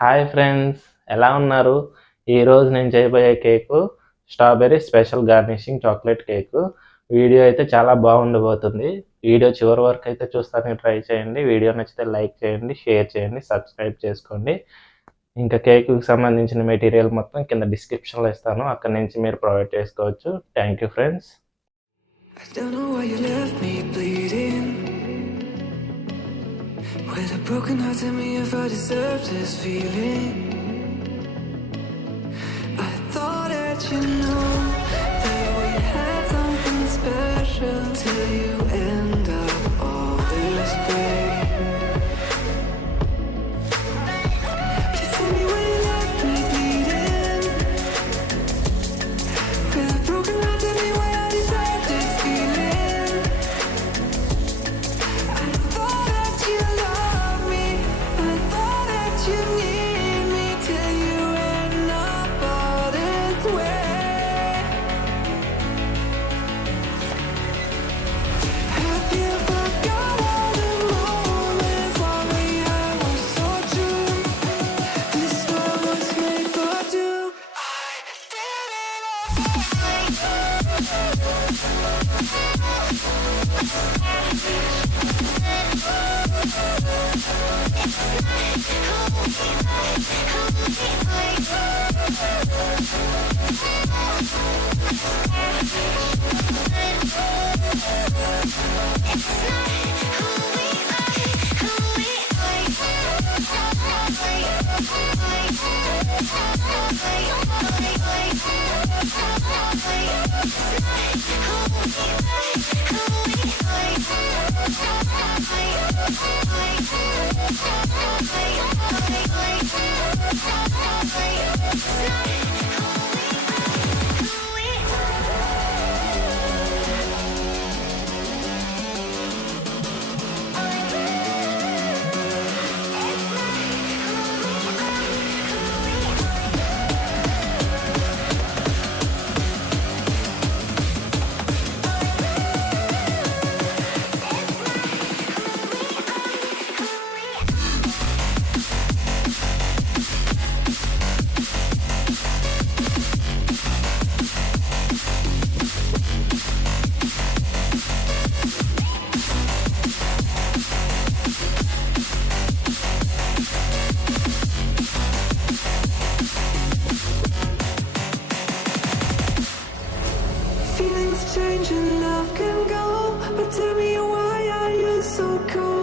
Hi friends, ఎలా ఉన్నారు? ఈరోజు నేను చేయబోయే cake strawberry special garnishing chocolate cake. Video అయితే చాలా బాగుండబోతుంది. వీడియో చివరి వరకు అయితే చూస్తానికి ట్రై చేయండి. వీడియో నచ్చితే లైక్ చేయండి, షేర్ చేయండి, సబ్స్క్రైబ్ చేసుకోండి. ఇంకా కేకుకి సంబంధించిన మెటీరియల్ మొత్తం కింద డిస్క్రిప్షన్లో ఇస్తాను, అక్కడి నుంచి మీరు ప్రొవైడ్ చేసుకోవచ్చు. Thank you friends. With a broken heart, tell me if I deserve this feeling. I thought that you know that we had something special till you end up all this way. You tell me when you left me bleeding. With a broken heart, tell me why I deserve this feeling. I thought that you loved me, I thought that you need me till you end up all this way. Have you forgot all the moments while we had was so true? This world was made for two. I did it all. Feelings change and love can go, but tell me why are you so cold?